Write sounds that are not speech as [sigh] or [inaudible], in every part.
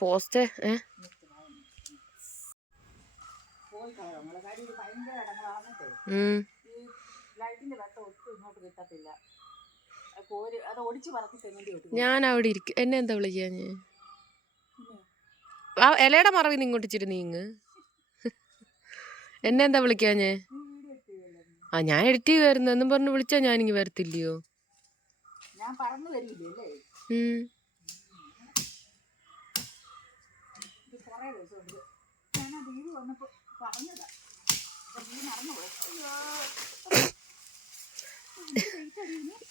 Post ഞാൻ അവിടെ ഇരിക്കും എന്നെ എന്താ വിളിക്കാ ഞാൻ ആ ഇലയുടെ മറവിൽ നിന്ന് ഇങ്ങോട്ട് ഇച്ചിരി നീങ്ങ്. [laughs] എന്നെ എന്താ വിളിക്കാ ഞാൻ ആ ഞാൻ എഡിറ്റ് ചെയ്യുമായിരുന്നു എന്നും പറഞ്ഞ് വിളിച്ചാ ഞാനിങ്ങ് വരത്തില്ലയോ? ഞാൻ പറന്നു വരില്ലേ അല്ലേ ഉം. ഇത് കുറേ ദിവസമുണ്ട് ഞാൻ ആ വീട് വന്നപ്പോൾ പറഞ്ഞതാ.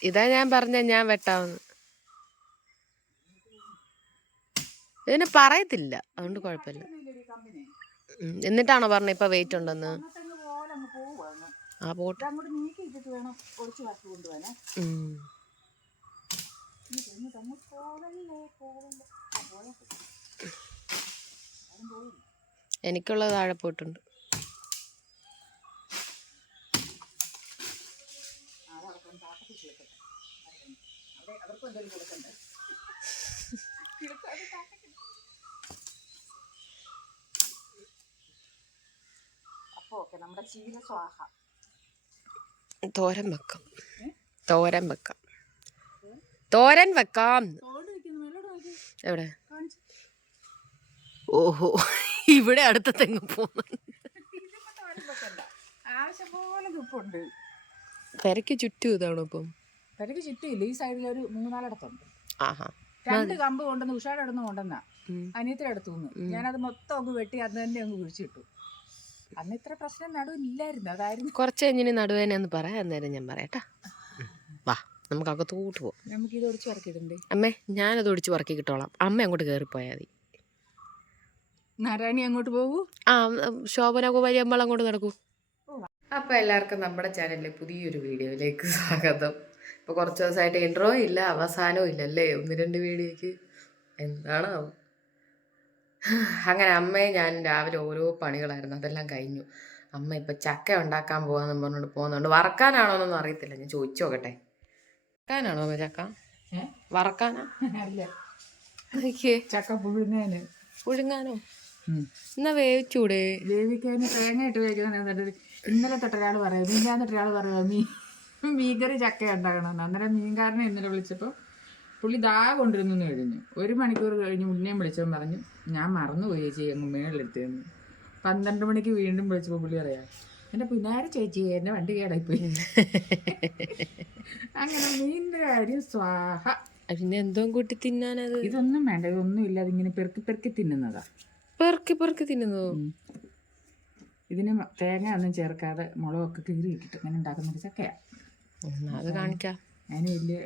ഇതാ ഞാൻ പറഞ്ഞ ഞാൻ വെട്ടാവുന്നു. ഇതിന് പറയത്തില്ല. അതുകൊണ്ട് കുഴപ്പമില്ല. എന്നിട്ടാണോ പറഞ്ഞ ഇപ്പൊ വെയിറ്റ് ഉണ്ടെന്ന്? ആ പോട്ട്. ആരും പോയില്ല. എനിക്കുള്ളത് താഴെ പോയിട്ടുണ്ട്. തോരൻ വെക്കാം. തോരൻ വെക്കാം. തോരൻ വെക്കാം. എവിടെ? ഓഹോ. ഇവിടെ അടുത്ത തെങ്ങ് പോകുന്നു. ഇതിപ്പോ തോരൻ വെക്കണ്ട ആവശ്യം പോലെ തുപ്പുണ്ട് പെരക്ക് ചുറ്റും ഇതാണോ ഇപ്പം? പെരക്ക് ചുറ്റിയില്ല. ഈ സൈഡിൽ ഒരു മൂന്നാലിടത്തുണ്ട്. ആഹാ. രണ്ട് കമ്പ് കൊണ്ടുവന്ന് ഉഷാടെ അടുന്ന് കൊണ്ടുവന്ന ഉം. അനിയത്തിയുടെ അടുത്തു നിന്ന് ഞാനത് മൊത്തം അങ്ങ് വെട്ടി അന്ന് തന്നെ അങ്ങ് കുഴിച്ചിട്ടു. അന്ന് ഇത്ര പ്രശ്നം നടുവില്ലായിരുന്നു. അതായിരുന്നു. കുറച്ച് കഴിഞ്ഞിന് നടുവേനെന്ന് പറയാം. അന്നേരം ഞാൻ പറയാട്ടാ വാ നമുക്ക് അകത്തോട്ട് പോവാം. നമുക്ക് ഇത് ഒടിച്ച് വറക്കിടണ്ടേ അമ്മേ ഞാനത് ഒടിച്ചു പറക്കി കിട്ടോളാം. അമ്മ അങ്ങോട്ട് കയറിപ്പോയാൽ മതി. നാരായണി അങ്ങോട്ട് പോകൂ ആ ശോഭന കുമാരി അമ്മൾ അങ്ങോട്ട് നടക്കൂ. അപ്പോൾ എല്ലാവർക്കും നമ്മുടെ ചാനലിലെ പുതിയൊരു വീഡിയോയിലേക്ക് സ്വാഗതം. ഇപ്പോൾ കുറച്ച് ദിവസമായിട്ട് ഇൻട്രോ ഇല്ല അവസാനവും ഇല്ല അല്ലേ? ഒന്ന് രണ്ട് വീഡിയോയ്ക്ക്. എന്താണ്? അങ്ങനെ അമ്മയെ ഞാൻ രാവിലെ ഓരോ പണികളായിരുന്നു. അതെല്ലാം കഴിഞ്ഞു. അമ്മ ഇപ്പം ചക്ക ഉണ്ടാക്കാൻ പോകാമെന്ന് പറഞ്ഞുകൊണ്ട് പോകുന്നുണ്ട്. വറക്കാനാണോ എന്നൊന്നും അറിയത്തില്ല. ഞാൻ ചോദിച്ചു നോക്കട്ടെ. വറക്കാനാണോ അമ്മ ചക്ക? വറക്കാനാ? [laughs] ചക്ക പുഴുങ്ങാനോ. പുഴുങ്ങാനോ? എന്നാ വേവിച്ചൂടെ? വേവിക്കാൻ തേങ്ങ ഇട്ട് വേവിക്കാൻ എന്നിട്ട് ഇന്നലെ തൊട്ടൊരാൾ പറയാം മീൻകാരൻ തൊട്ടൊരാൾ പറയാം മീൻ മീൻകറി ചക്ക ഉണ്ടാക്കണമെന്ന് അന്നേരം മീൻകാരനെ ഇന്നലെ വിളിച്ചപ്പോൾ പുള്ളി ദാ കൊണ്ടിരുന്നു കഴിഞ്ഞു. ഒരു മണിക്കൂർ കഴിഞ്ഞ് മുന്നേ വിളിച്ചവൻ പറഞ്ഞു ഞാൻ മറന്നുപോയി ചേച്ചി അങ്ങ് മേളിലെത്തിയെന്ന്. പന്ത്രണ്ട് മണിക്ക് വീണ്ടും വിളിച്ചപ്പോൾ പുള്ളി പറയാം എന്റെ പിന്നാരെ ചേച്ചി എന്റെ വണ്ടി കേടായിപ്പോയി. അങ്ങനെ മീനിന്റെ കാര്യം സ്വാഹ. പിന്നെ എന്തോ കൂട്ടി തിന്നാനത്? ഇതൊന്നും വേണ്ട ഇതൊന്നും ഇല്ല അതിങ്ങനെ പെറുക്കി പെറുക്കി തിന്നുന്നതാ. പെറുക്കി പെറുക്കി തിന്നുന്നു. ഇതിന് തേങ്ങ ഒന്നും ചേർക്കാതെ മുളകൊക്കെ കീറി ഇട്ടിട്ട് അങ്ങനെ ഉണ്ടാക്കുന്ന ഒരു ചക്കയാ. എന്നാ അത് കാണിക്കാം. അതിന് വലിയ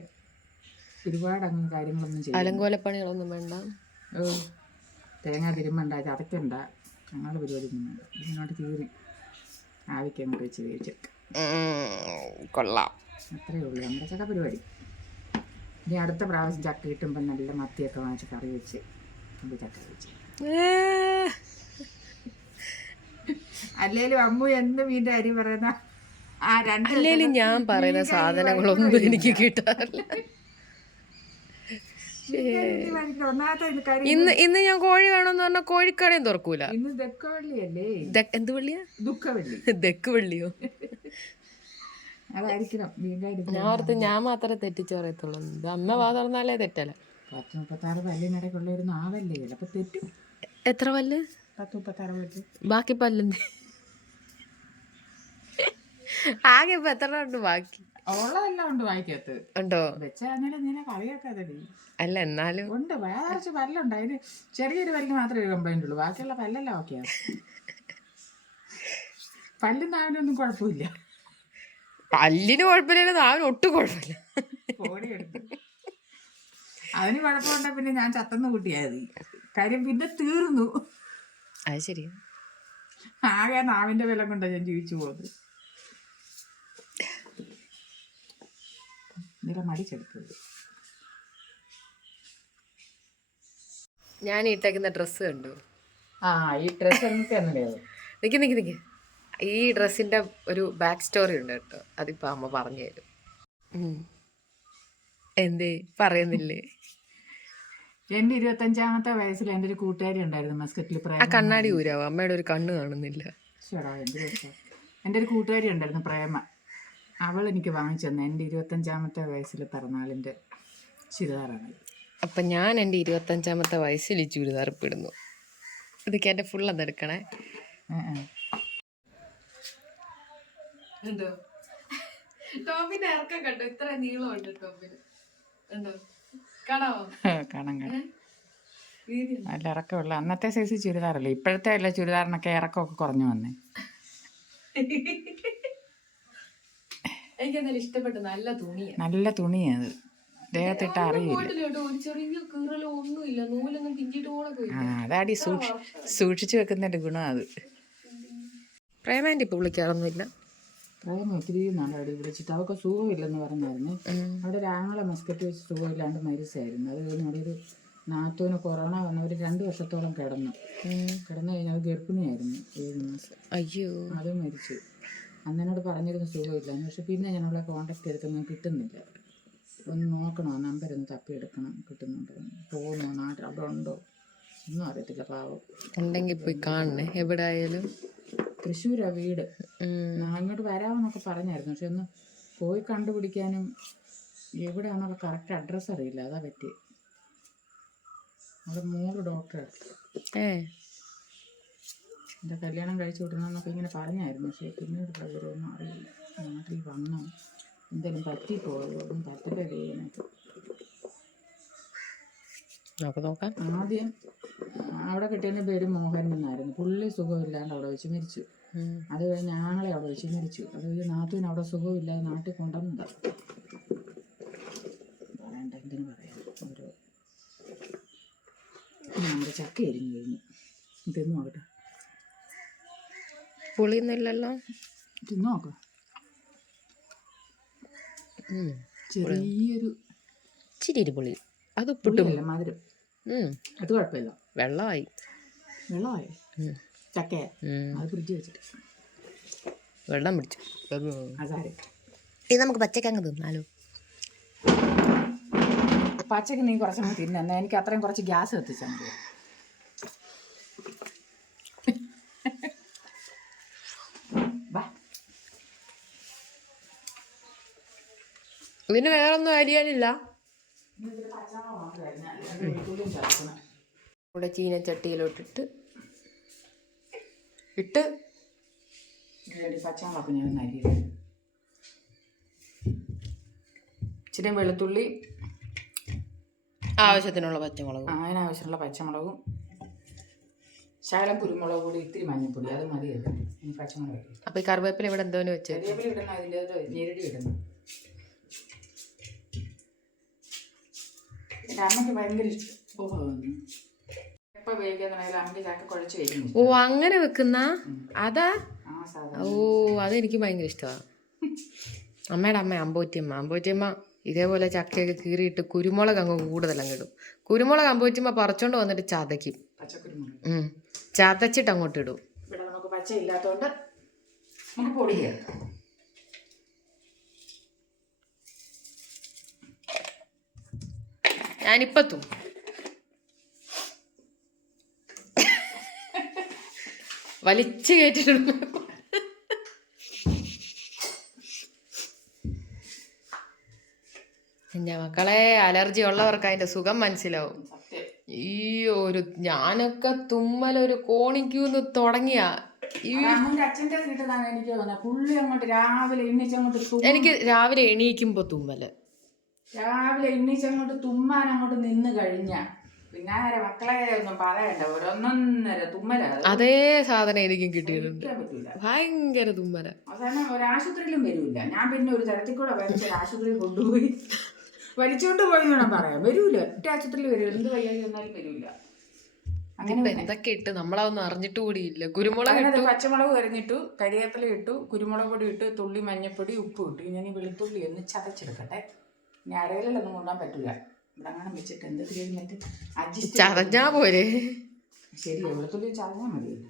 ഒരുപാട് അങ്ങനെ കാര്യങ്ങളൊന്നും ചെയ്യും അലങ്കോലപ്പണികളൊന്നും വേണ്ട. ഓ തേങ്ങ തിരുമ്പണ്ട ചതക്കണ്ട ഞങ്ങളുടെ പരിപാടി ഒന്നും വേണ്ട. ഇതിനോട്ട് കീറി ആവിക്ക് അങ്ങോട്ട് വെച്ച് വേവിച്ചെടുക്കാം കൊള്ളാം. അത്രയേ ഉള്ളൂ നമ്മുടെ ചക്ക പരിപാടി. ഇനി അടുത്ത പ്രാവശ്യം ചക്ക കിട്ടുമ്പോൾ നല്ല മത്തിയൊക്കെ വാങ്ങിച്ച് കറി വെച്ച് ചക്ക വെച്ച് അല്ലേലും അമ്മു എന്ത് മീന്റെ അരി പറയുന്ന ആ രണ്ട് അല്ലേലും ഞാൻ പറയുന്ന സാധനങ്ങളൊന്നും എനിക്ക് കിട്ടാറില്ല. ഇന്ന് ഇന്ന് ഞാൻ കോഴി വേണമെന്ന് പറഞ്ഞാൽ കോഴിക്കടയും തുറക്കൂല. ഇന്ന് ദക്കവള്ളിയല്ലേ ദ- എന്ത് വള്ളിയാ? ദുഃഖവള്ളി. വെള്ളിയോ അതായിരിക്കണം മീൻകാരി ഞാൻ ഓർത്ത് ഞാൻ മാത്രമേ തെറ്റിച്ച് പറയത്തുള്ളൂ. അമ്മ വാ തുറന്നാലേ തെറ്റല പത്ത് മുപ്പത്താറ് പല്ലിനിടയ്ക്കുള്ള ഒരു നാവല്ലേ ചിലപ്പോൾ തെറ്റും. എത്ര പല്ല്? ബാക്കി പല്ലേ ആകെ ഇപ്പൊ എത്ര ഉണ്ട് ബാക്കി? ഉള്ളതെല്ലാം ഉണ്ട് വായിക്കകത്ത്. അല്ല എന്നാലും ഉണ്ട് വേറെ പല്ലുണ്ട്. അതിന് ചെറിയൊരു പല്ല് മാത്രമേ ഒരു കംപ്ലൈന്റ് ഉള്ളൂ. ബാക്കിയുള്ള പല്ലെല്ലാം ഓക്കെയാണ് പല്ലും നാവിനൊന്നും കുഴപ്പമില്ല. പല്ലിന് കുഴപ്പമില്ല അവന് ഒട്ടും കുഴപ്പമില്ല. അതിന് കുഴപ്പമുണ്ടെ പിന്നെ ഞാൻ ചത്തന്ന് കൂട്ടിയാൽ മതി. കാര്യം പിന്നെ തീർന്നു. അത് ശരി. ആകെ നാവിന്റെ വില കൊണ്ടാണ് ഞാൻ ജീവിച്ചു പോകുന്നത് നില മടിച്ചെടുത്തത് ഞാൻ ഇട്ടേക്കുന്ന ഡ്രസ്സ് കണ്ടു? ആ ഈ ഡ്രസ്സ് നിക്ക് നിക്ക് നിക്ക്. ഈ ഡ്രസ്സിന്റെ ഒരു ബാക്ക് സ്റ്റോറി ഉണ്ട് കേട്ടോ. അതിപ്പോ അമ്മ പറഞ്ഞു തരും. എന്തേ? പറയുന്നില്ലേ? എന്റെ ഇരുപത്തഞ്ചാമത്തെ വയസ്സിൽ എന്റെ ഒരു കൂട്ടുകാരി ഉണ്ടായിരുന്നു മസ്കറ്റിൽ ആ പ്രേമ കണ്ണാടി ഊരാവും? അമ്മയുടെ ഒരു കണ്ണ് കാണുന്നില്ല. ശ്ശെടാ, എന്ത് രസം. എന്റെ ഒരു കൂട്ടുകാരി ഉണ്ടായിരുന്നു പ്രേമ. അവൾ എനിക്ക് വാങ്ങിച്ചു തന്നെ എന്റെ ഇരുപത്തഞ്ചാമത്തെ വയസ്സിൽ പിറന്നാളിന്റെ ചുരിദാറാണ്. അപ്പം ഞാൻ എന്റെ ഇരുപത്തഞ്ചാമത്തെ വയസ്സിൽ ഈ ചുരിദാർ ഇടുന്നു ഇതൊക്കെ എന്റെ ഫുൾ അതെടുക്കണേ എടുക്കണേ. ടോപ്പിന്റെ ഇറക്കം കണ്ടോ? ഇത്ര നീളമുണ്ട് ടോപ്പിന്. ഉണ്ടോ കാണാൻ കാണാം നല്ല ഇറക്കമുള്ള. അന്നത്തെ സൈസ് ചുരിദാറല്ലേ? ഇപ്പോഴത്തെ അല്ല ചുരിദാറിനൊക്കെ ഇറക്കമൊക്കെ കുറഞ്ഞു വന്നേ. എനിക്കെന്തായാലും ഇഷ്ടപ്പെട്ടു. നല്ല തുണിയാണ് നല്ല തുണിയാണ് ദേഹത്തിട്ട് അറിയില്ല. അതാടി സൂക്ഷി സൂക്ഷിച്ചു വെക്കുന്നതിന്റെ ഗുണം അത്. പ്രേമാന്റെ ഇപ്പൊ വിളിക്കാറൊന്നുമില്ല. പ്രേമ ഒത്തിരി നാളടി വിളിച്ചിട്ട് അവൾക്ക് സുഖമില്ലെന്ന് പറഞ്ഞായിരുന്നു. അവിടെ ഒരാങ്ങളെ മസ്കറ്റ് വെച്ച് സുഖമില്ലാണ്ട് മരിച്ചായിരുന്നു. അത് അവിടെ ഒരു നാത്തൂന് കൊറോണ വന്ന ഒരു രണ്ട് വർഷത്തോളം കിടന്നു. കിടന്നു കഴിഞ്ഞാൽ അത് ഗർഭിണിയായിരുന്നു. ഏഴ് മാസം. അയ്യോ. അത് മരിച്ചു. അന്നോട് പറഞ്ഞിരുന്നു സുഖമില്ലാന്ന്. പക്ഷെ പിന്നെ ഞാൻ അവളെ കോണ്ടാക്ട് എടുത്തൊന്നും കിട്ടുന്നില്ല. ഒന്ന് നോക്കണോ നമ്പർ ഒന്ന് തപ്പിയെടുക്കണം കിട്ടുന്നുണ്ടോ? പോകുന്നോ നാട്ടിൽ അവിടെ ഉണ്ടോ? ഒന്നും അറിയത്തില്ല പാവം. ഉണ്ടെങ്കിൽ പോയി കാണണേ. എവിടെ ആയാലും തൃശ്ശൂരാ വീട്. അങ്ങോട്ട് വരാമെന്നൊക്കെ പറഞ്ഞായിരുന്നു. പക്ഷെ ഒന്ന് പോയി കണ്ടുപിടിക്കാനും എവിടെയാണെന്നുള്ള കറക്റ്റ് അഡ്രസ്സ് അറിയില്ല. അതാ പറ്റി അവിടെ മൂന്ന് ഡോക്ടർ ഏ. എന്റെ കല്യാണം കഴിച്ചു വിടണമെന്നൊക്കെ ഇങ്ങനെ പറഞ്ഞായിരുന്നു. പക്ഷേ പിന്നീട് പ്രകൃതമൊന്നും അറിയില്ല. നാട്ടിൽ വന്നോ. എന്തെങ്കിലും പറ്റിപ്പോയോ? ഒന്നും പറ്റില്ല നമുക്ക് നോക്കാം. ആദ്യം അവിടെ കിട്ടിയതിന്റെ പേര് മോഹൻ എന്നായിരുന്നു. പുള്ളി സുഖമില്ലാണ്ട് അവിടെ വെച്ച് മരിച്ചു. അത് കഴിഞ്ഞ് ആങ്ങളെ അവിടെ വെച്ച് മരിച്ചു. അത് കഴിഞ്ഞ് നാത്തൂന് അവിടെ സുഖമില്ലാതെ നാട്ടിൽ കൊണ്ടുവന്നതാ. പറയണ്ട എന്തിനു പറയാം നമ്മുടെ ചക്ക എരിഞ്ഞു കഴിഞ്ഞു. തിന്നു നോക്കട്ടെ. പുളിയൊന്നുമില്ലല്ലോ. തിന്നു നോക്കാം. ചെറിയൊരു ഇച്ചിരി പുളി. അത് ഉപ്പിട്ടും പുളിയല്ല മധുരം? അത് കുഴപ്പമില്ല. വെള്ളമായി. വെള്ളമായി. ചക്ക അത് ഫ്രിഡ്ജ് വെച്ചിട്ട്. വെള്ളം പിടിച്ചു. അതാരെ? ഇത് നമുക്ക് പച്ചക്കങ്ങ് തിന്നാലോ. പച്ചക്ക് നീ കുറച്ചങ്ങ് തിന്നെ. എനിക്ക് അത്രയും കുറച്ച് ഗ്യാസ് കത്തിച്ചാൽ മതി. ഇതിന് വേറൊന്നും അരിയാനില്ല. ഇവിടെ ചീനച്ചട്ടിയിലോട്ടിട്ട് ഇട്ട് പച്ചമുളക് ഞാൻ ഇച്ചിരി വെളുത്തുള്ളി ആവശ്യത്തിനുള്ള പച്ചമുളക്. അതിനാവശ്യമുള്ള പച്ചമുളകും. ശകലം കുരുമുളക് പൊടി ഇത്തിരി മഞ്ഞൾപ്പൊടി അത് മതിയല്ലോ ഇനി പച്ചമുളക് ഇടും. അപ്പൊ ഈ കറിവേപ്പില ഇവിടെ എന്തോന്ന് വെച്ച് കറിവേപ്പില ഇടണം അതിന്റെ അത് ഞെരടി ഇടണം എന്റെ അമ്മയ്ക്ക് ഭയങ്കര ഇഷ്ടം. എപ്പോൾ വേവിക്കാന്നുണ്ടെങ്കിൽ അമ്മയ്ക്ക് ചക്ക കുഴച്ച് വയ്ക്കുന്നു ഓ അങ്ങനെ വെക്കുന്ന? അതാ? ഓ അതെനിക്ക് ഭയങ്കര ഇഷ്ടമാണ് അമ്മയുടെ അമ്മ അമ്പോറ്റിയമ്മ. അമ്പോറ്റിയമ്മ ഇതേപോലെ ചക്കയൊക്കെ കീറിയിട്ട് കുരുമുളക് അങ്ങ് കൂടുതലങ്ങ് ഇടും. കുരുമുളക് അമ്പോറ്റിയമ്മ പറിച്ചോണ്ട് വന്നിട്ട് ചതയ്ക്കും. ചതച്ചിട്ട് അങ്ങോട്ട് ഇടും. ഇവിടെ നമുക്ക് പച്ച ഇല്ലാത്തതുകൊണ്ട് നമുക്ക് പൊടി ചേർക്കാം ഞാനിപ്പത്തും വലിച്ചു കയറ്റിട്ടുണ്ട്. എന്റെ മക്കളെ അലർജി ഉള്ളവർക്ക് അതിന്റെ സുഖം മനസ്സിലാവും. ഈ ഒരു ഞാനൊക്കെ തുമ്മൽ ഒരു കോണിക്കൂന്ന് തുടങ്ങിയ. എനിക്ക് രാവിലെ എണീക്കുമ്പോ തുമ്മൽ രാവിലെ എണ്ണീച്ചങ്ങോട്ട് തുമ്മാൻ അങ്ങോട്ട് നിന്ന് കഴിഞ്ഞ പിന്നെ ആരെ മക്കളെ ഒന്നും പറയണ്ട ഒരൊന്നൊന്നര തുമ്മല. അതേ സാധനം എനിക്കും കിട്ടിയിട്ടുണ്ട്. ഭയങ്കര തുമ്മല. അവസാനം ഒരാശുപത്രിയിലും വരൂല. ഞാൻ പിന്നെ ഒരു തരത്തിൽ കൂടെ വലിച്ച ആശുപത്രി ആശുപത്രിയിൽ കൊണ്ടുപോയി. വലിച്ചുകൊണ്ട് പോയി വേണം പറയാം വരൂല. ഒറ്റ ആശുപത്രിയിൽ വരൂ. എന്ത് വയ്യാതെ വന്നാലും വരൂല. അങ്ങനെ എന്തൊക്കെ ഇട്ട്? നമ്മളതൊന്നും അറിഞ്ഞിട്ട് കൂടിയില്ല കുരുമുളക് ഇട്ടു. പച്ചമുളക് എറിഞ്ഞിട്ടു കരിവേപ്പില ഇട്ടു കുരുമുളക് പൊടി ഇട്ട് തുള്ളി മഞ്ഞപ്പൊടി ഉപ്പ് ഇട്ടു. ഞാൻ വെളുത്തുള്ളി ഒന്ന് ചതച്ചെടുക്കട്ടെ. ഇനി അരയിലൊന്നും കൊണ്ടാൻ പറ്റൂല. ഇവിടെ അങ്ങനെ വെച്ചിട്ട് എന്ത് അഡ്ജസ്റ്റ് ചതഞ്ഞാ പോരെ. ശരി വെളുത്തുള്ളി ചതഞ്ഞാൽ മതിയല്ലോ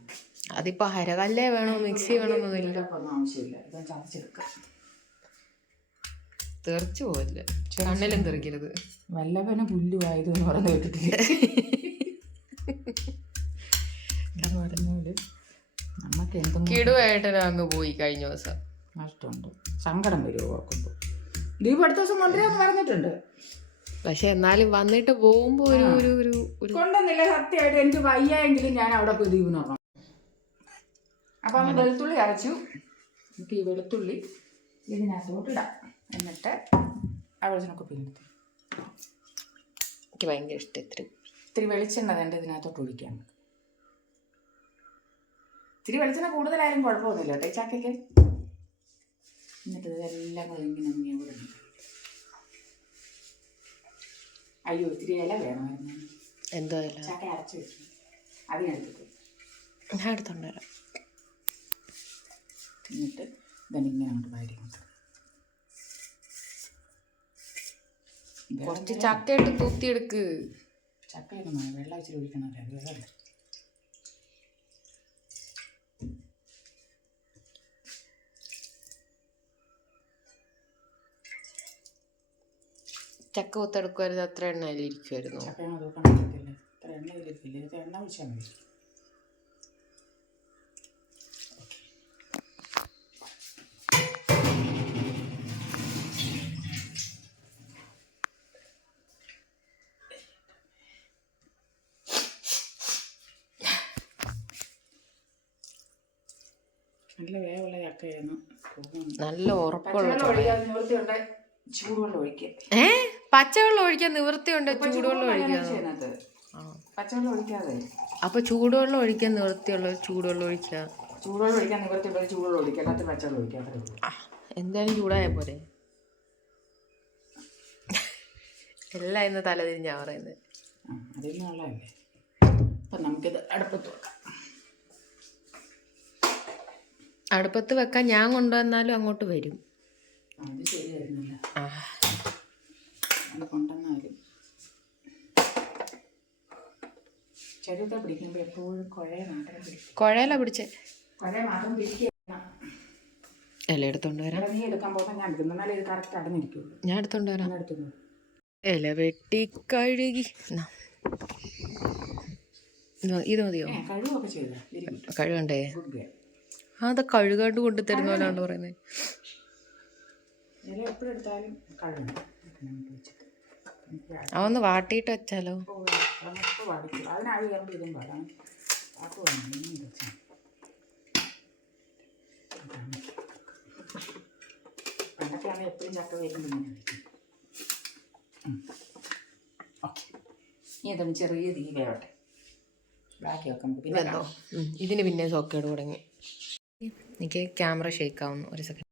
അതിപ്പോ ഹരകല്ലേ വേണോ? മിക്സി വേണമെന്നൊന്നുമില്ല ഒന്നും ആവശ്യമില്ല. ഇത് ചതച്ചെടുക്കാം. തെറിച്ചു പോവില്ല? കണ്ണിലും തെറിക്കരുത്. വല്ലവന പുല്ലു ആയത് എന്ന് പറഞ്ഞു കേട്ടിട്ടില്ല എന്ന് പറഞ്ഞോൽ. നമുക്ക് എന്തും കിടുവായിട്ട് അങ്ങ് പോയി കഴിഞ്ഞ ദിവസം. നഷ്ടമുണ്ട്. സങ്കടം വരുമോ ഓർക്കുമ്പോൾ ദീപ് അടുത്ത ദിവസം കൊണ്ടുവരാന്ന് പറഞ്ഞിട്ടുണ്ട്. പക്ഷെ എന്നാലും വന്നിട്ട് പോകുമ്പോ ഒരു ഒരു ഒരു ഒരു സത്യമായിട്ട് എനിക്ക് വയ്യായെങ്കിലും ഞാൻ അവിടെ പോയി ദീപിന് പറഞ്ഞു അപ്പൊ അന്ന് വെളുത്തുള്ളി അരച്ചു. നമുക്ക് ഈ വെളുത്തുള്ളി ഇതിനകത്തോട്ട് ഇടാം. എന്നിട്ട് ആവശ്യമൊക്കെ പിന്നെടുത്ത് എനിക്ക് ഭയങ്കര ഇഷ്ടം ഇത്തിരി. ഇത്തിരി വെളിച്ചെണ്ണ തന്നെ ഇതിനകത്തോട്ട് ഒഴിക്കാം ഇത്തിരി വെളിച്ചെണ്ണ കൂടുതലായാലും കുഴപ്പമൊന്നുമില്ല കേട്ടോ ഈ ചക്കയ്ക്ക്. എന്നിട്ട് ഇതെല്ലാം കൂടെ ഇങ്ങനെ ഇങ്ങനെ കൂടെ അയ്യോ ഇത്തിരി ഇല വേണമായിരുന്നു. എന്തോ ഇല്ല ചക്ക അരച്ച് വെച്ചു. അത് ഞാൻ എടുത്തു ഞാൻ എടുത്തോണ്ട് വരാം. എന്നിട്ട് ഇതാണ് ഇങ്ങനെ അങ്ങോട്ട് വാരി കുറച്ച് ചക്ക ഇട്ട് തൂത്തിയെടുക്ക്. മതി വെള്ളം ഇച്ചിരി ഒഴിക്കണം വെള്ളം ചക്ക കൊത്തെടുക്കുമായിരുന്നു അത്ര എണ്ണയിൽ ഇരിക്കുമായിരുന്നു നല്ല വേവുള്ള ചക്കയായിരുന്നു. നല്ല ഉറപ്പുള്ള ചൂടുവെള്ളം ഒഴിക്കുക പച്ചവെള്ളം ഒഴിക്കാൻ നിവൃത്തിയുണ്ട് ചൂടുവെള്ളം ഒഴിക്കാൻ. പച്ചവെള്ളം ഒഴിക്കാതെ? അപ്പൊ ചൂടുവെള്ളം ഒഴിക്കാൻ നിവൃത്തിയുള്ള ചൂടുവെള്ളം ഒഴിക്കുക. ചൂടുവെള്ളം ഒഴിക്കാൻ നിവൃത്തിയുള്ള ചൂടുവെള്ളം ഒഴിക്കുക അല്ലാത്ത പച്ചവെള്ളം ഒഴിക്കുക അത്രേ ഉള്ളൂ. ആ, എന്തായാലും ചൂടായ പോലെ എല്ലാം ഇന്ന് തലതിരിഞ്ഞാ പറയുന്നത് അപ്പം നമുക്കിത് അടുപ്പത്ത് വെക്കാം. അടുപ്പത്ത് വെക്കാൻ ഞാൻ കൊണ്ടുവന്നാലും അങ്ങോട്ട് വരും. ആ, അത് ശരിയായിരുന്നില്ല ആ, അത് കൊണ്ടുവന്നാലും ചെറുതെ പിടിക്കുമ്പോൾ എപ്പോഴും കുഴയെ മാത്രം പിടിക്കും. കുഴയില പിടിച്ചേ. കുഴയെ മാത്രം പിടിക്കുക ഇല എടുത്തോണ്ട് വരാം. നീ എടുക്കാൻ പോകുമ്പോൾ ഞാൻ എടുക്കുന്നു എന്നാലേ ഇത് കറക്റ്റ് അടഞ്ഞിരിക്കുള്ളൂ ഞാൻ എടുത്തോണ്ട് വരാം. ഞാൻ എടുത്തു ഇല വെട്ടി കഴുകി. ഇത് മതി- ഇത് മതിയോ? ചെയ്താ? കഴുകണ്ടേ? ആ ഗേൾ അത് കഴുകാണ്ട് കൊണ്ട് തരുന്ന പോലെയാണ് പറയുന്നത് ഇല എപ്പോഴും എടുത്താലും കഴുകണം വെച്ചിട്ട്. അതൊന്ന് വാട്ടിയിട്ട് വെച്ചാലോ? പണ്ടൊക്കെയാണ് എപ്പോഴും ചക്ക വരുമ്പോൾ ഓക്കെ. ഇനി അതൊന്ന് ചെറിയ തീ വേവട്ടെ. ബാക്കി വെക്കാം നമുക്ക്. പിന്നെ വെന്തോ ഇതിന് പിന്നെ സോക്കേട് തുടങ്ങി. എനിക്ക് ക്യാമറ ഷേക്ക് ആവുന്നു ഒരു സെക്കൻഡ്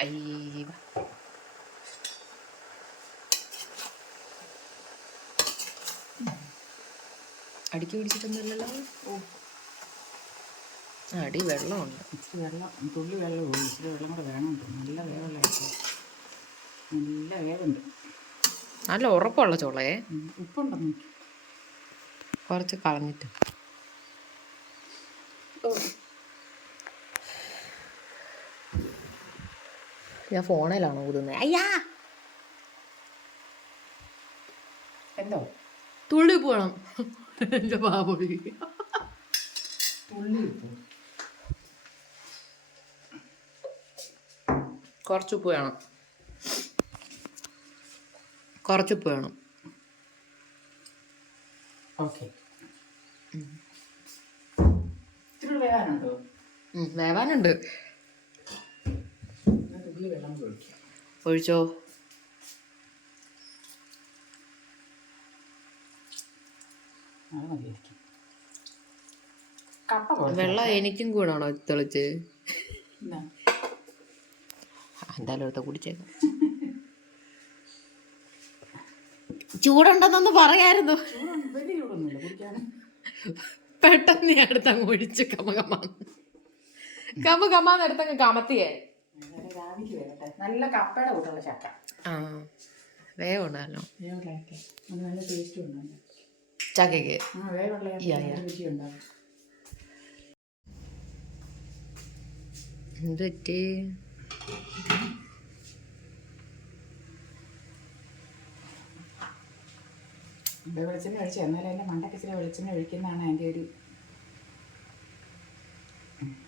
അയ്യ അടിക്ക് പിടിച്ചിട്ടൊന്നുമില്ലല്ലോ? ഓ. അടി വെള്ളമുണ്ട്. ഇച്ചിരി വെള്ളം തുള്ളി വെള്ളം ഒഴിച്ചു ഇച്ചിരി വെള്ളം കൂടെ വേണം നല്ല ചക്ക. നല്ല വേവുണ്ട്. നല്ല ഉറപ്പുള്ള ചോളയെ ഉപ്പുണ്ടെന്ന് കുറച്ച് കളഞ്ഞിട്ട്. ഞാൻ ഫോണിലാണ് ഊതുന്നത് അയ്യാ! എന്തോ? തുള്ളി പോണം. എന്റെ തുള്ളി ഉപ്പ് കുറച്ച് ഉപ്പ് വേണം. കുറച്ച് ഉപ്പ് വേണം. ഓക്കെ. വേവാനുണ്ടോ. വേവാനുണ്ട് വെള്ളം ഒഴിക്കുക. ഒഴിച്ചോ? വെള്ളം എനിക്കും കൂടാണോ തെളിച്ച്? എന്തായാലും എടുത്ത കുടിച്ചേക്കാം. ചൂടുണ്ടെന്നൊന്ന് പറയായിരുന്നു. പെട്ടെന്ന് നീ അടുത്തങ്ങ് ഒഴിച്ച് കമ കമ കമ കമാന്ന് അടുത്തങ്ങ് കമത്തിയേ. നല്ല രാവിലെ വരട്ടെ. നല്ല കപ്പയുടെ കൂട്ടുള്ള ചക്ക. ആ വേവുണ്ടല്ലോ വേവുള്ള നല്ല ടേസ്റ്റ് ഉണ്ടാകും ചക്കയ്ക്ക്. ആ വേവുള്ള നല്ല രുചിയുണ്ടാകും എന്ത് പറ്റി? വെളിച്ചെണ്ണ ഒഴിച്ചു എന്നാലും എന്റെ മണ്ടയ്ക്ക് ഇച്ചിരി വെളിച്ചെണ്ണ ഒഴിക്കുന്നതാണ് എന്റെ ഒരു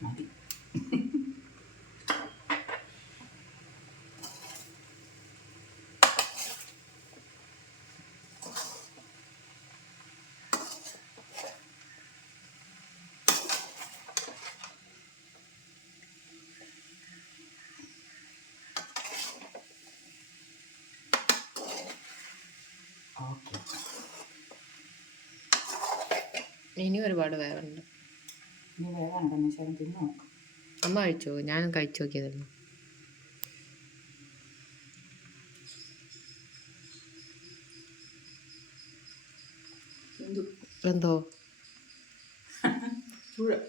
മതി. ഓക്കെ. ഇനി ഒരുപാട് വേവുണ്ട്. ഇനി തിന്നു നോക്കാം. അമ്മ കഴിച്ചോ? ഞാനും കഴിച്ചു നോക്കിയതായിരുന്നു എന്തു? ചൂട് [laughs]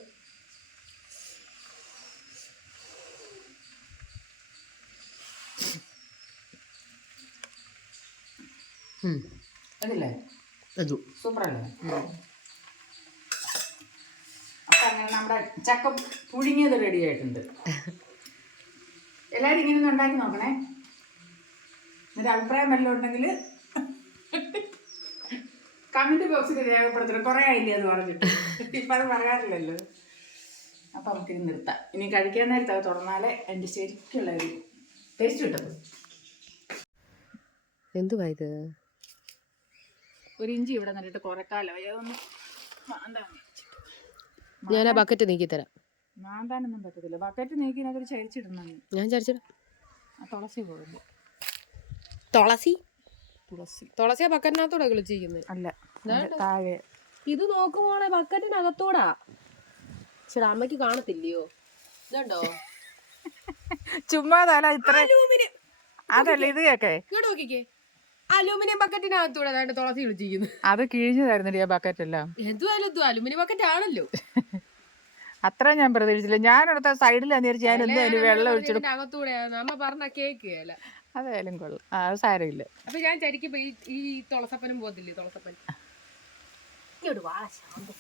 ഉം. അതു സൂപ്പറല്ലേ? അപ്പം അങ്ങനെ നമ്മുടെ ചക്ക പുഴുങ്ങിയത് റെഡി ആയിട്ടുണ്ട്. എല്ലാവരും ഇങ്ങനെ ഒന്ന് ഉണ്ടാക്കി നോക്കണേ. എന്നിട്ട് അഭിപ്രായം വല്ലതും ഉണ്ടെങ്കിൽ കമന്റ് ബോക്സിൽ രേഖപ്പെടുത്തണം. കുറേ ആയില്ലേ അത് പറഞ്ഞിട്ട്. ഇപ്പം അത് പറയാറില്ലല്ലോ. അപ്പം നമുക്കിനി നിർത്താം. ഇനി കഴിക്കാൻ നേരത്തെ അത് തുറന്നാലേ എന്റെ ശരിക്കുള്ള ഒരു ടേസ്റ്റ് കിട്ടും എന്തുവാ ഇത്? ഒരു ഇഞ്ചി ഇവിടെ നിന്നിട്ട് കുറക്കാലോ. അതൊന്ന് മാന്താൻ ഞാൻ ആ ബക്കറ്റ് നീക്കി തരാം മാന്താനൊന്നും പറ്റത്തില്ല. ബക്കറ്റ് നീക്കി അതൊരു ചരിച്ചിടണം ഞാൻ ചരിച്ചിടാം. തുളസി പോകുന്നു തുളസി? തുളസി. തുളസിയാ ബക്കറ്റിനകത്തൂടെ കളിച്ചിരിക്കുന്നത് അല്ല താഴെ. ഇത് നോക്കുമ്പോളെ ബക്കറ്റിനകത്തൂടാ ചേട്ടാ അമ്മയ്ക്ക് കാണത്തില്ലയോ? ഇതുണ്ടോ? ചുമ്മാതല്ല ഇത്ര അതല്ല ഇത് കേക്കേ. ഇങ്ങോട്ട് നോക്കിക്കേ. അലൂമിനിയം ബക്കറ്റിനകത്തൂടെ അതാണ്ട് തുളസി വിളിച്ചിരിക്കുന്നു. അത് കിഴിഞ്ഞതായിരുന്നില്ല ആ ബക്കറ്റ് എല്ലാം എന്തുവായാലും എന്തുവാ അലൂമിനിയം ബക്കറ്റ് ആണല്ലോ അത്ര ഞാൻ പ്രതീക്ഷിച്ചില്ല. ഞാനടുത്ത സൈഡിലാന്ന് വിചാരിച്ചു ഞാൻ എന്തായാലും വെള്ളം ഒഴിച്ചിടും. അകത്തൂടെ അമ്മ പറഞ്ഞ കേക്കുകയല്ല അതായാലും കൊള്ളാം. ആ അത് സാരമില്ല. അപ്പൊ ഞാൻ ചരിക്കുമ്പോ ഈ ഈ തുളസപ്പനും പോകത്തില്ലേ? തുളസപ്പൻ. ഇങ്ങോട്ട് വാ ശാന്തം.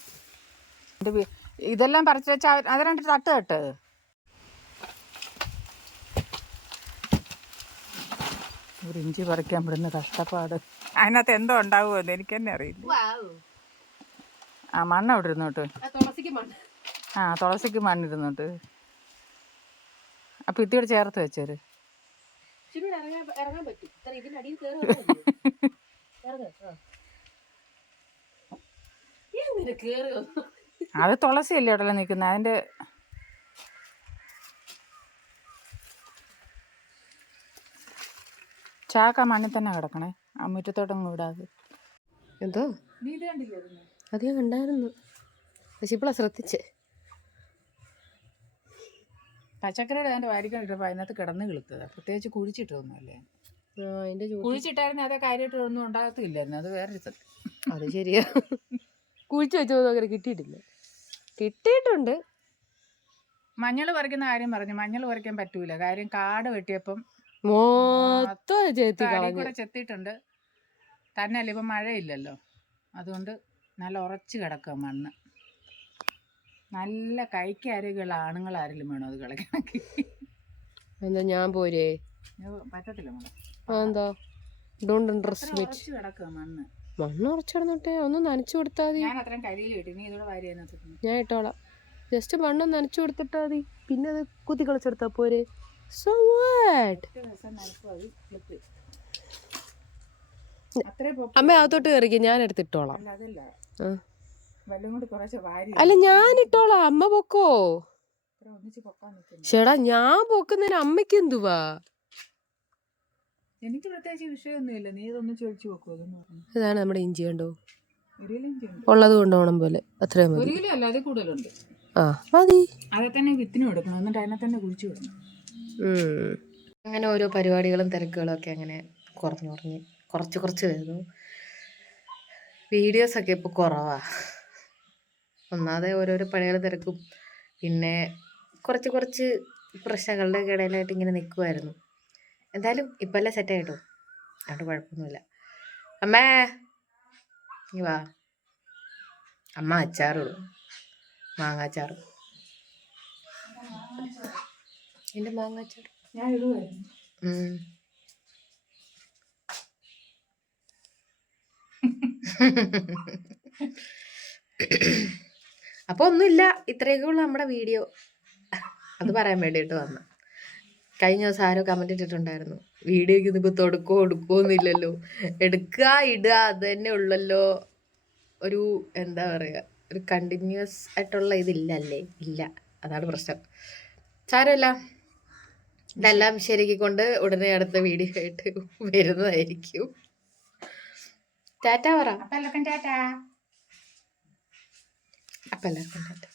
ഇതെല്ലാം പറിച്ചു വെച്ചാൽ അത് രണ്ട് തട്ട് തട്ട്. ഒരു ഇഞ്ചി പറിക്കാൻ വിടുന്ന കഷ്ടപ്പാട്. അതിനകത്ത് എന്തോ ഉണ്ടാവുമല്ലോ എനിക്ക് തന്നെ അറിയില്ല. ആ മണ്ണ് അവിടെ ഇരുന്നോട്ട് ആ തുളസിക്ക് മണ്ണ്. ആ അപ്പൊ മണ്ണിരുന്നോട്ട് അപ്പം ഇത്തിരി ചേർത്ത് വെച്ചേര്. അത് തുളസി ഇറങ്ങാൻ അവിടെ പറ്റും. ഇത്ര ഇതിന്റെ അടിയിൽ കയറി ഇറങ്ങ എന്തിനു കേറി വന്നു അത് തുളസിയല്ലേ അവിടെ നിൽക്കുന്നത് അതിന്റെ ചാക്ക മണ്ണിൽ തന്നെ കിടക്കണേ. ആ മുറ്റത്തോട്ടൊന്നും വിടാതെ. എന്തോ? അത് ഞാൻ കണ്ടായിരുന്നു. പക്ഷെ ഇപ്പോഴാ ശ്രദ്ധിച്ചേ. പച്ചക്കറിയുടെ അതിന്റെ വാരിക്കാൻ ഇട്ടപ്പോൾ അതിനകത്ത് കിടന്ന് കിളുത്തത്. പ്രത്യേകിച്ച് കുഴിച്ചിട്ടൊന്നുമല്ലേ? കുഴിച്ചിട്ടായിരുന്നു അതേ കാര്യമായിട്ട് ഒന്നും ഉണ്ടാകത്തില്ലായിരുന്നു. അത് വേറൊരു സത്യം. അത് ശരിയാ. കുഴിച്ചു വെച്ചതൊന്നും അങ്ങനെ കിട്ടിയിട്ടില്ല. കിട്ടിയിട്ടുണ്ട്. മഞ്ഞൾ പറിക്കുന്ന കാര്യം പറഞ്ഞു. മഞ്ഞൾ പറിക്കാൻ പറ്റൂല. കാര്യം കാട് വെട്ടിയപ്പം മൊത്തം ചേത്തി കളഞ്ഞു. കൂടെ ചെത്തിയിട്ടുണ്ട്. തന്നെയല്ല ഇപ്പം മഴയില്ലല്ലോ. അതുകൊണ്ട് നല്ല ഉറച്ച് കിടക്കുക മണ്ണ്. നല്ല കൈക്ക് ആരോഗ്യമുള്ള ആണുങ്ങൾ ആരെങ്കിലും വേണോ അത് കളിക്കണമെങ്കിൽ. എന്താ ഞാൻ പോരേ? പറ്റത്തില്ല മോളെ. ഡോണ്ട് ഉറച്ച് കിടക്കുക മണ്ണ്. മണ്ണ് ഉറച്ചിടന്നോട്ടെ ഒന്ന് നനച്ചു കൊടുത്താൽ മതി. ഞാൻ അത്രയും കരിയിൽ കിട്ടി. നീ ഇതോടെ വാരി അതിനകത്ത് ഞാൻ ഇട്ടോളാം. ജസ്റ്റ് മണ്ണ് നനച്ചു കൊടുത്തിട്ടാ മതി. പിന്നെ അത് കുത്തി കളിച്ചെടുത്താ പോരെ? സോ വാട്ട് അമ്മ അകത്തോട്ട് കയറിക്ക് ഞാൻ എടുത്തിട്ടോളാം അല്ല ഞാൻ ഇട്ടോളാം അമ്മ പൊക്കോ? ചേടാ ഞാൻ പൊക്കുന്നതിന് അമ്മയ്ക്ക് എന്തുവാ? എനിക്ക് പ്രത്യേകിച്ച് വിഷയമൊന്നുമില്ല. നീ ഇതൊന്ന് ചോദിച്ചു നോക്കൂ ഇതാണ് നമ്മുടെ ഇഞ്ചി കണ്ടോ? ഉള്ളത് കൊണ്ടോണം പോലെ. അത്രയും മതി. അല്ലാതെ കൂടുതലുണ്ട്. ആ മതി. അതെ തന്നെ വിത്തിനും എടുക്കണം. എന്നിട്ട് അതിനെ തന്നെ കുഴിച്ചു വിടണം. അങ്ങനെ ഓരോ പരിപാടികളും തിരക്കുകളും ഒക്കെ അങ്ങനെ കുറഞ്ഞു കുറഞ്ഞ് കുറച്ച് കുറച്ച് വരുന്നു. വീഡിയോസൊക്കെ ഇപ്പോൾ കുറവാ. ഒന്നാതെ ഓരോരോ പണികൾ തിരക്കും. പിന്നെ കുറച്ച് കുറച്ച് പ്രശ്നങ്ങളുടെ ഇടയിലായിട്ട് ഇങ്ങനെ നിൽക്കുമായിരുന്നു എന്തായാലും ഇപ്പം എല്ലാം സെറ്റ് ആയിട്ടോ? അതുകൊണ്ട് കുഴപ്പമൊന്നുമില്ല. അമ്മേ വാ. അമ്മ അച്ചാറുള്ളൂ മാങ്ങാച്ചാറ് എന്റെ മാങ്ങാച്ചാർ ഞാൻ ഇടുവായിരുന്നു. ഉം. അപ്പൊ ഒന്നുമില്ല. ഇത്രയൊക്കെ ഉള്ളു നമ്മുടെ വീഡിയോ. അത് പറയാൻ വേണ്ടിയിട്ട് വന്നു. കഴിഞ്ഞ ദിവസം ആരോ കമന്റ് ഇട്ടിട്ടുണ്ടായിരുന്നു. വീഡിയോക്ക് ഇതിപ്പോൾ തൊടുക്കോ എടുക്കുമോന്നില്ലല്ലോ എടുക്കുക ഇടുക അത് തന്നെ ഉള്ളല്ലോ. ഒരു എന്താ പറയുക ഒരു കണ്ടിന്യൂസ് ആയിട്ടുള്ള ഇതില്ലല്ലേ? ഇല്ല. അതാണ് പ്രശ്നം. സാരമില്ല ഇതെല്ലാം ശരിക്കൊണ്ട് ഉടനെ അടുത്ത വീഡിയോ ആയിട്ട് വരുന്നതായിരിക്കും. ടാറ്റ പറ. അപ്പൊ എല്ലാവർക്കും ടാറ്റാ. അപ്പം എല്ലാവർക്കും ടാറ്റ.